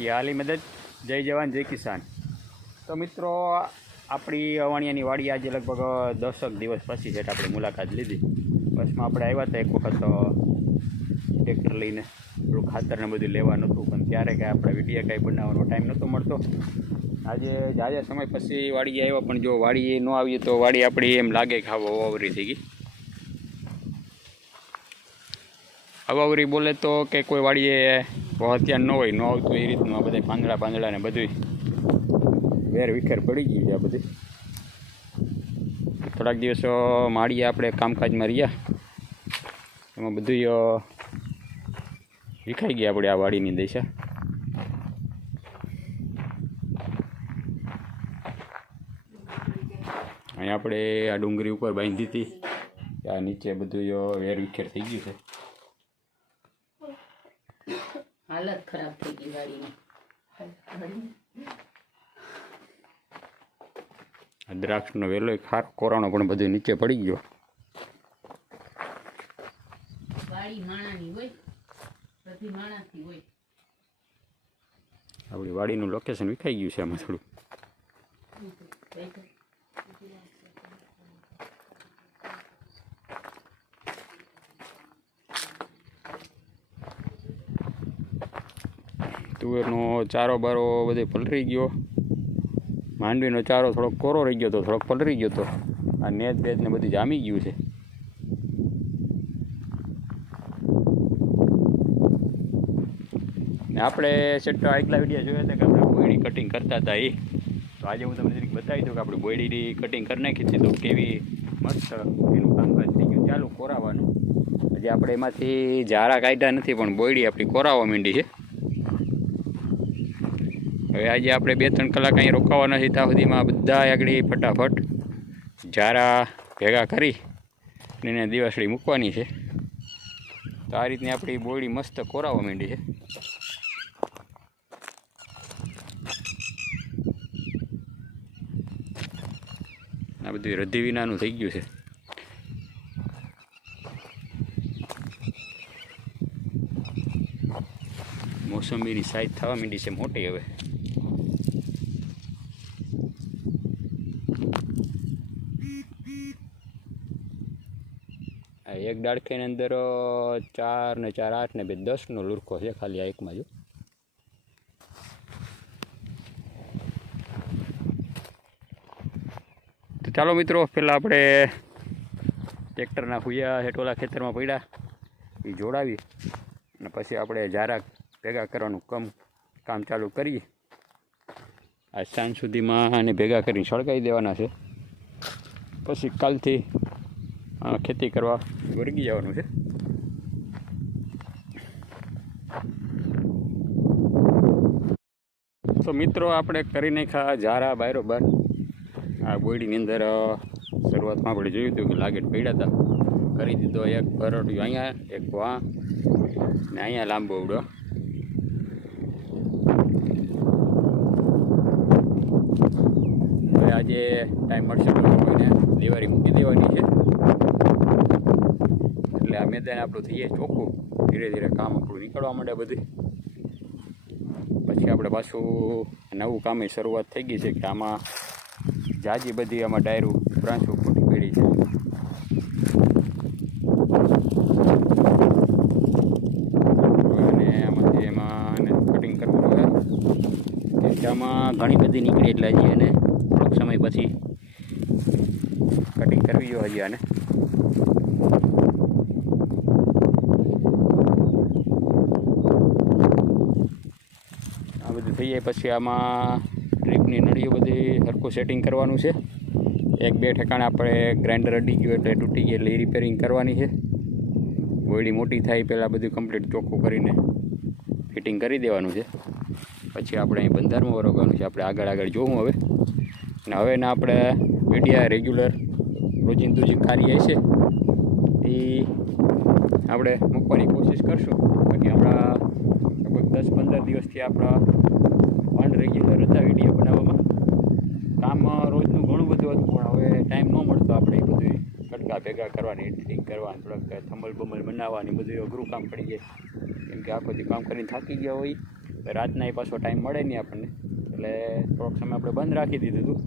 એ હાલી મદદ જય જવાન જય કિસાન. તો મિત્રો આપણી અવાણિયાની વાડી આજે લગભગ 10 દિવસ પછી છે આપણે મુલાકાત લીધી. બસમાં આપણે આવ્યા હતા એક વખત ટ્રેક્ટર લઈને, થોડું ખાતરને બધું લેવા નહોતું, પણ ત્યારે કાંઈ આપણે વિડીયો કાંઈ બનાવવાનો ટાઈમ નહોતો મળતો. આજે જાજા સમય પછી વાડી આવ્યા, પણ જો વાડી ન આવીએ તો વાડી આપણી એમ લાગે કે હાવ અવાવરી થઈ ગઈ. અવાવરી બોલે તો કે કોઈ વાડીએ હત્યાન ન હોય, ન આવતું એ રીતનું આ બધા પાંદડા ને બધું વેર વિખેર પડી ગયું છે. આ બધી થોડાક દિવસો માળીએ આપણે કામકાજમાં રહ્યા, એમાં બધું વિખાઈ ગયા આપણે આ વાડીની દિશા. અહીંયા આપણે આ ડુંગળી ઉપર બાંધી હતી, આ નીચે બધું વેર વિખેર થઈ ગયું છે. હાલત ખરાબ થઈ ગઈ ગાડીની. દ્રાક્ષનો વેલો ખાર કોરાનો પણ બધું નીચે પડી ગયો. વાડી માણાની હોય, બધી માણાથી હોય. આપણી વાડીનું લોકેશન વિખાઈ ગયું છે આમાં થોડું. તુવેરનો ચારો બારો બધે પલરી ગયો, માંડવીનો ચારો થોડોક કોરો રહી ગયો તો, થોડોક પલરી ગયો તો. આ નેત બેત ને બધું જામી ગયું છે. ને આપણે સેટ આગલા વિડીયો જોયા હતા કે આપણે બોયડી કટિંગ કરતા હતા એ, તો આજે હું તમને જરીક બતાવી દઉં કે આપણે બોયડી કટિંગ કરી નાખી હતી, તો કેવી મસ્ત એનું કામકાજ થઈ ગયું. ચાલુ કોરાવાનું. હજી આપણે એમાંથી જારા કાઢ્યા નથી, પણ બોયડી આપણી કોરાવા માંડી છે. હવે આજે આપણે 2-3 કલાક અહીં રોકાવાના છે, ત્યાં સુધીમાં બધા આગળ ફટાફટ જારા ભેગા કરી એને દિવસડી મૂકવાની છે. તો આ રીતની આપણી બોયડી મસ્ત કોરાવા માંડી છે. આ બધું રધી વિનાનું થઈ ગયું છે. મોસંબીની સાઈઝ થવા માંડી છે મોટી. હવે આ એક ડાળખાની અંદર 4 ને 4 8 ને 2 10નો લુરખો છે ખાલી આ એકમાં. જો તો ચાલો મિત્રો, પહેલાં આપણે ટ્રેક્ટરના હુયા હેઠોલા ખેતરમાં પડ્યા એ જોડાવી અને પછી આપણે જારા ભેગા કરવાનું કામ ચાલુ કરીએ. આજ સાંજ સુધીમાં આને ભેગા કરીને સળગાવી દેવાના છે, પછી કાલથી ખેતી કરવા વર્ગી જવાનું છે. તો મિત્રો આપણે કરી નાખ્યા જારા બારોબાર. આ બોયડીની અંદર શરૂઆતમાં આપણે જોયું હતું કે લાગેટ પડ્યા હતા, કરી દીધો એક ભરડિયો અહીંયા, એક વાં ને અહીંયા લાંબો ઉડો. હવે આજે ટાઈમ મળશે તો કોઈને દિવાળી મૂકી દેવાની છે, એટલે આ મેદાન આપણું થઈ જાય ચોખ્ખું. ધીરે ધીરે કામ આપણું નીકળવા માંડે બધું. પછી આપણે પાછું નવું કામની શરૂઆત થઈ ગઈ છે કે આમાં જાજી બધી આમાં ડાયરું બ્રાંચો ખોટી પડી છે. અને આમાંથી એમાં કટિંગ કરવું જોઈએ. આમાં ઘણી બધી નીકળી એટલે હજી એને થોડોક સમય પછી કટિંગ કરવી જોઈએ હજી આને. આ બધું થઈ જાય પછી આમાં ટ્રીપની નળીઓ બધી સરખું સેટિંગ કરવાનું છે. 1-2 ઠેકાણે આપણે ગ્રાઇન્ડર અડી ગયું એટલે તૂટી ગઈ એટલે એ રિપેરિંગ કરવાની છે. બોયડી મોટી થાય પહેલાં બધું કમ્પ્લીટ ચોખ્ખું કરીને ફિટિંગ કરી દેવાનું છે. પછી આપણે અહીં બંધારમાં વરગવાનું છે. આપણે આગળ જોવું હવે. અને હવેના આપણે મીડિયા રેગ્યુલર રોજિંદુ જે કાર્ય છે એ આપણે મૂકવાની કોશિશ કરશું. બાકી આપણા લગભગ 10-15 દિવસથી આપણા અનરેગ્યુલર હતા વિડીયો બનાવવામાં. કામ રોજનું ઘણું બધું હતું, પણ હવે ટાઈમ ન મળતો આપણે એ બધું કટકા ભેગા કરવાની, એડિટિંગ કરવાની, થોડાક થંબલ બમલ બનાવવાની, બધું અઘરું કામ પડી જાય. કેમ કે આખો દી કામ કરીને થાકી ગયા હોય રાતના એ પાછો ટાઈમ મળે નહીં આપણને, એટલે થોડોક સમય આપણે બંધ રાખી દીધું હતું.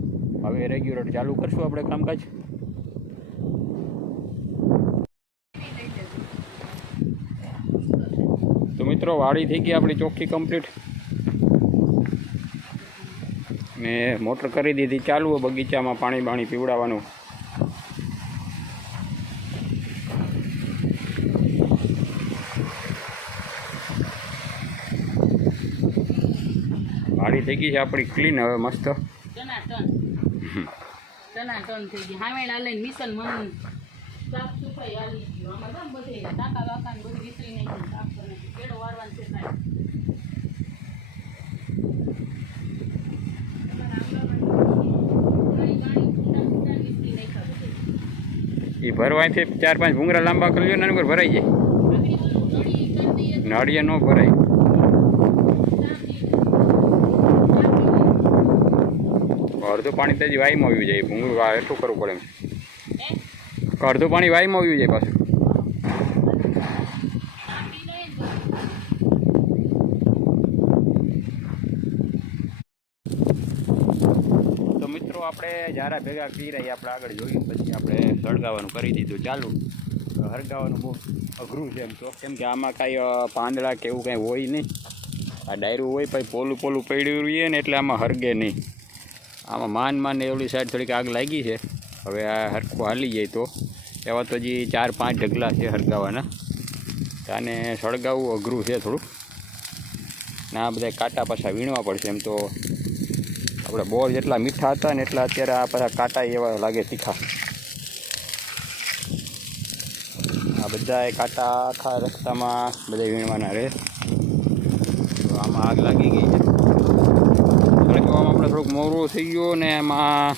હવે રેગ્યુલર ચાલુ કરશું આપણે કામકાજ. તો મિત્રો વાડી થઈ ગઈ આપણી ચોખ્ખી કમ્પ્લીટ ને મોટર કરી દીધી ચાલુ. બગીચામાં પાણી પીવડાવવાનું. વાડી થઈ ગઈ છે આપણી ક્લીન. હવે મસ્ત ટન થઈ ગઈ. હામેડા લઈને મિશન મન સાફ સફાઈ આલી ગયું. આમાં તો બધે ટાકા વાકા ને બધું વિસરી નાખ્યું. સાફ કરીને કેળો વારવાનું છે સાહેબ. એ ભરવાથી 4-5 ભૂંગરા લાંબા કરી લ્યો ને એની પર ભરાઈ જાય. નળીએ ન ભરાય. અડધું પાણી તો હજી વાઈમાં આવ્યું જાય. ભૂંગળું એટલું કરવું પડે એમ. અડધું પાણી વાઈમાં આવ્યું જાય પાછું. તો મિત્રો આપણે જારા ભેગા કરી રહી આપણે આગળ જોયું, પછી આપણે સળગાવવાનું કરી દીધું ચાલુ. હરગાવવાનું બહુ અઘરું છે એમ તો, કેમ કે આમાં કાંઈ પાંદડા કે એવું કાંઈ હોય નહીં. આ ડાયરું હોય પછી પોલું પડ્યું રહીએ ને એટલે આમાં હરગે નહીં. આમાં માન એવડી સાઈડ થોડીક આગ લાગી છે. હવે આ હરખું હાલી જાય તો એવા તો હજી 4-5 ઢગલા છે હરગાવાના. આને સળગાવવું અઘરું છે થોડુંક. ને આ બધા કાંટા પાછા વીણવા પડશે. એમ તો આપણે બોર જેટલા મીઠા હતા ને એટલા અત્યારે આ પાછા કાંટા એવા લાગે તીખા. આ બધા કાંટા આખા રસ્તામાં બધા વીણવાના રહે. તો આમાં આગ લાગી ગઈ છે. સળગાવવામાં આપણે થોડુંક મોરું થઈ ગયું ને એમાં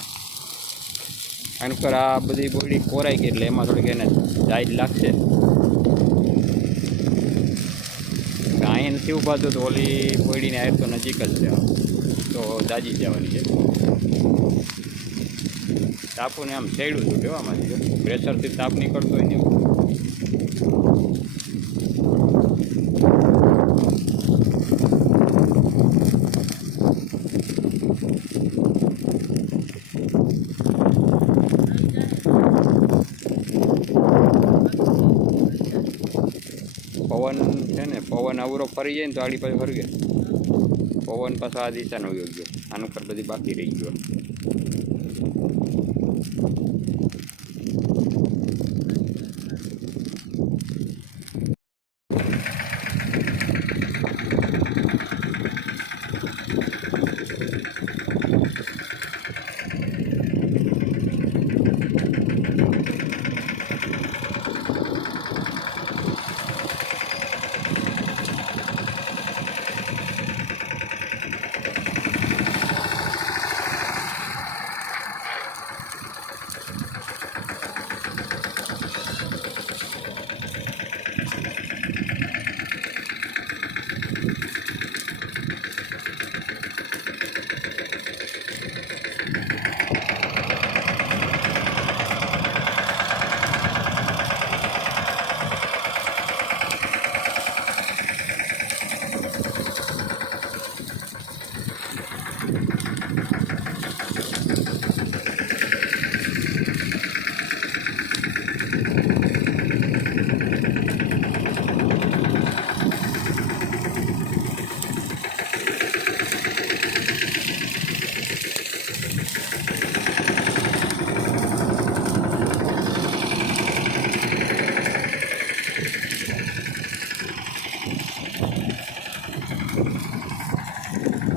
આની ઉપર આ બધી બોડી કોરાઈ ગઈ એટલે એમાં થોડીક એને જાયજ લાગશે. અહીં નથી ઉભાતું તો ઓલી બોડીને આયર તો નજીક જ છે, તો દાજી જવાની છે. તાપુને આમ છેડ્યું હતું કેવામાંથી પ્રેશરથી તાપ નીકળતો હોય ને એવું. પવન છે ને, પવન અવરો ફરી જાય ને તો આડી પાછું ફરગે. પવન પાછો આ દિશાનો વયો ગયો. આનું પર બધી બાકી રહી ગયો.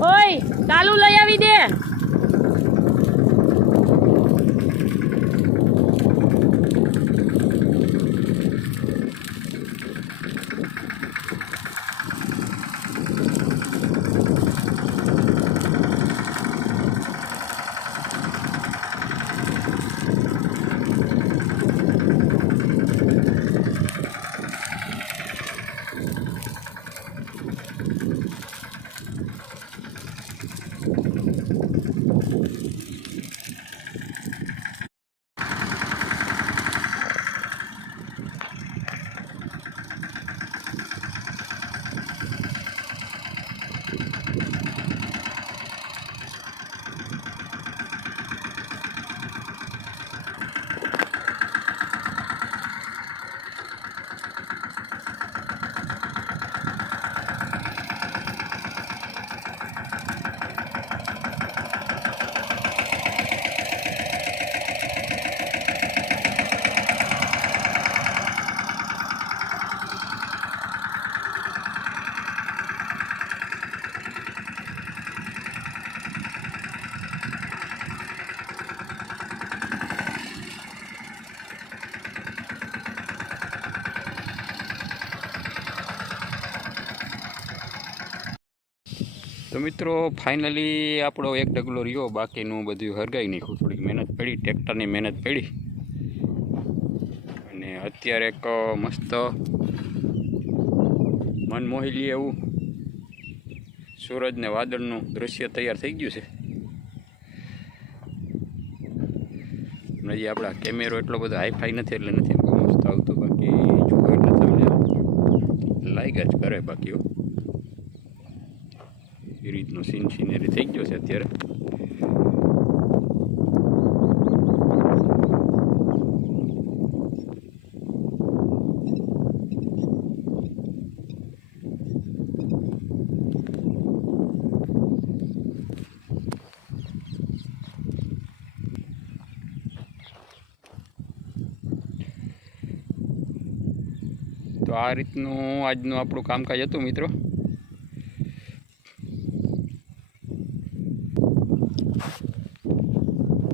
ઓય ચાલુ લઈ આવી દે. તો મિત્રો ફાઇનલી આપણો એક ઢગલો રહ્યો, બાકીનું બધું હરગાઈ નાખ્યું. થોડીક મહેનત પડી, ટ્રેક્ટરની મહેનત પડી, અને અત્યારે એક મસ્ત મન મોહી લે એવું સૂરજ ને વાદળનું દૃશ્ય તૈયાર થઈ ગયું છે. હજી આપણા કેમેરો એટલો બધો હાઈફાઈ નથી એટલે નથી બહુ મસ્ત આવતું, બાકી જુઓ એટલે તમને લાગ્યા જ કરે. બાકી એ રીતનો સિનરી થઈ ગયો છે અત્યારે. તો આ રીતનું આજનું આપણું કામકાજ હતું મિત્રો.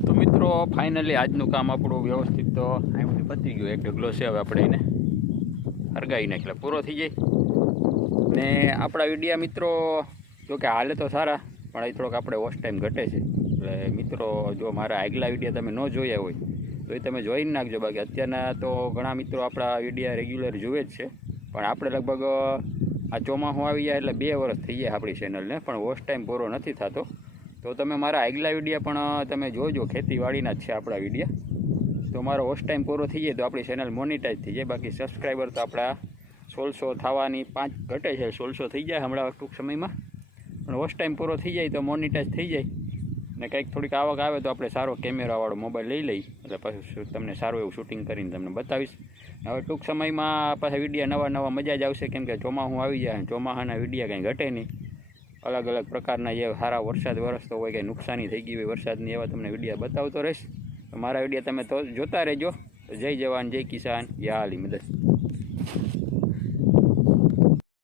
તો મિત્રો ફાઇનલી આજનું કામ આપણું વ્યવસ્થિત તો અહીં બધું પતી ગયું. એક ઢગલો છે, હવે આપણે એને હરગાવી નાખીએ એટલે પૂરો થઈ જાય. ને આપણા વિડીયા મિત્રો જો કે હાલે તો સારા, પણ અહીં થોડોક આપણે વોચ ટાઈમ ઘટે છે. એટલે મિત્રો જો મારા આગલા વિડીયા તમે ન જોયા હોય તો એ તમે જોઈને નાખજો. બાકી અત્યારના તો ઘણા મિત્રો આપણા વિડીયા રેગ્યુલર જુએ જ છે, પણ આપણે લગભગ આ ચોમાસું આવી જાય એટલે 2 વર્ષ થઈ જાય આપણી ચેનલને, પણ વોચ ટાઈમ પૂરો નથી થતો. તો તમે મારા આગલા વિડીયા પણ તમે જોજો, ખેતીવાડીના જ છે આપણા વિડીયા. તો મારો વોચ ટાઈમ પૂરો થઈ જાય તો આપણી ચેનલ મોનિટાઈઝ થઈ જાય. બાકી સબસ્ક્રાઈબર તો આપણા 1600 થવાની 5 ઘટે છે, 1600 થઈ જાય હમણાં ટૂંક સમયમાં. પણ વોચ ટાઈમ પૂરો થઈ જાય તો મોનિટાઈઝ થઈ જાય ને કંઈક થોડીક આવક આવે તો આપણે સારો કેમેરાવાળો મોબાઈલ લઈ લઈ એટલે પછી તમને સારું એવું શૂટિંગ કરીને તમને બતાવીશ. હવે ટૂંક સમયમાં પાછા વિડીયા નવા મજા જ આવશે, કેમ કે ચોમાસું આવી જાય. ચોમાસાના વિડીયા કંઈ ઘટે નહીં. અલગ અલગ પ્રકારના જે સારા વરસાદ વરસતો હોય, કંઈ નુકસાની થઈ ગઈ હોય વરસાદની, એવા તમને વિડીયા બતાવતો રહીશ. તો મારા વિડીયા તમે તો જોતા રહેજો. જય જવાન, જય કિસાન, યા અલી મદદ.